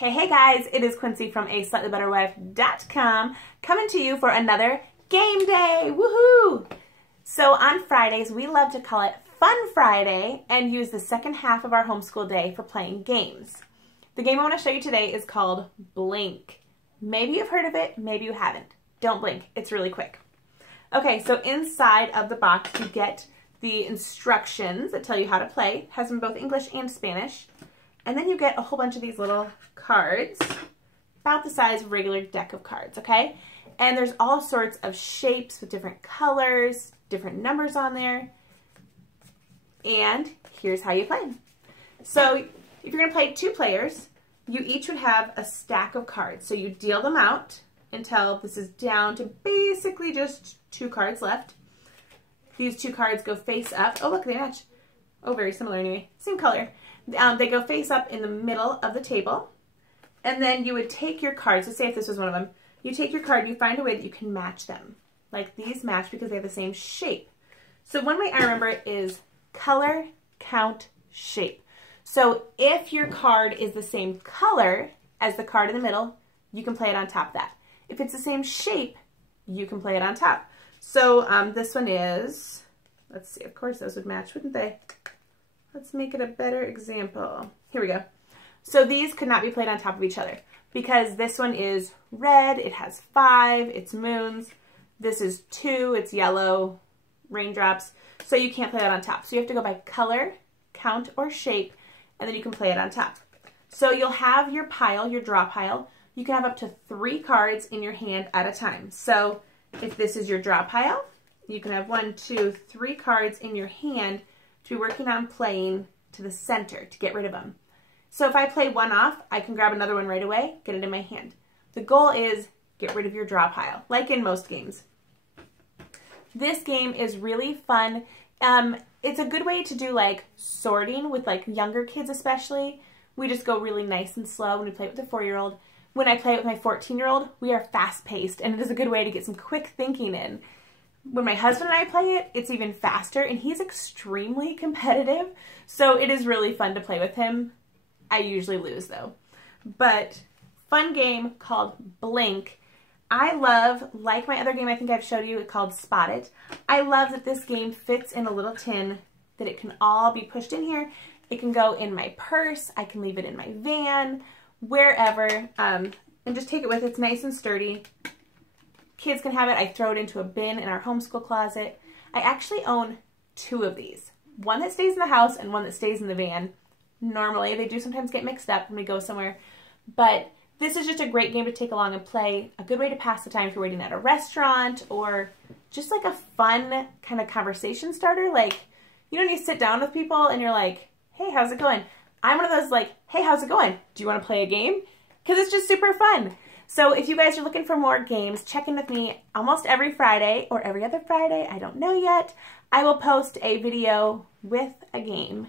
Hey guys, it is Quincy from aslightly-betterwife.com coming to you for another game day. Woohoo! So on Fridays, we love to call it Fun Friday and use the second half of our homeschool day for playing games. The game I want to show you today is called Blink. Maybe you've heard of it, maybe you haven't. Don't blink, it's really quick. Okay, so inside of the box you get the instructions that tell you how to play. It has them in both English and Spanish. And then you get a whole bunch of these little cards, about the size of a regular deck of cards, okay? And there's all sorts of shapes with different colors, different numbers on there. And here's how you play. So if you're gonna play 2 players, you each would have a stack of cards. So you deal them out until this is down to basically just 2 cards left. These 2 cards go face up. Oh, look, they match. Oh, very similar anyway. Same color. They go face up in the middle of the table. And then you would take your cards. So say if this was one of them. You take your card and you find a way that you can match them. Like these match because they have the same shape. So one way I remember it is color, count, shape. So if your card is the same color as the card in the middle, you can play it on top of that. If it's the same shape, you can play it on top. So this one is, let's see, of course those would match, wouldn't they? Let's make it a better example. Here we go. So these could not be played on top of each other because this one is red, it has 5, it's moons. This is 2, it's yellow, raindrops. So you can't play that on top. So you have to go by color, count, or shape, and then you can play it on top. So you'll have your pile, your draw pile. You can have up to 3 cards in your hand at a time. So if this is your draw pile, you can have 1, 2, 3 cards in your hand to be working on playing to the center to get rid of them. So if I play one off, I can grab another one right away, get it in my hand. The goal is get rid of your draw pile, like in most games. This game is really fun. It's a good way to do like sorting with like younger kids especially. We just go really nice and slow when we play it with a 4-year-old. When I play it with my 14-year-old, we are fast-paced, and it is a good way to get some quick thinking in. When my husband and I play it, it's even faster, and he's extremely competitive, so it is really fun to play with him. I usually lose, though. But fun game called Blink. I love, like my other game I think I've showed you called Spot It, I love that this game fits in a little tin, that it can all be pushed in here. It can go in my purse, I can leave it in my van, wherever, and just take it with. It's nice and sturdy. Kids can have it. I throw it into a bin in our homeschool closet. I actually own 2 of these. One that stays in the house and one that stays in the van. Normally, they do sometimes get mixed up when we go somewhere, but this is just a great game to take along and play. A good way to pass the time if you're waiting at a restaurant, or just like a fun kind of conversation starter. Like, you know when you sit down with people and you're like, hey, how's it going? I'm one of those like, hey, how's it going? Do you want to play a game? Because it's just super fun. So if you guys are looking for more games, check in with me almost every Friday or every other Friday. I don't know yet. I will post a video with a game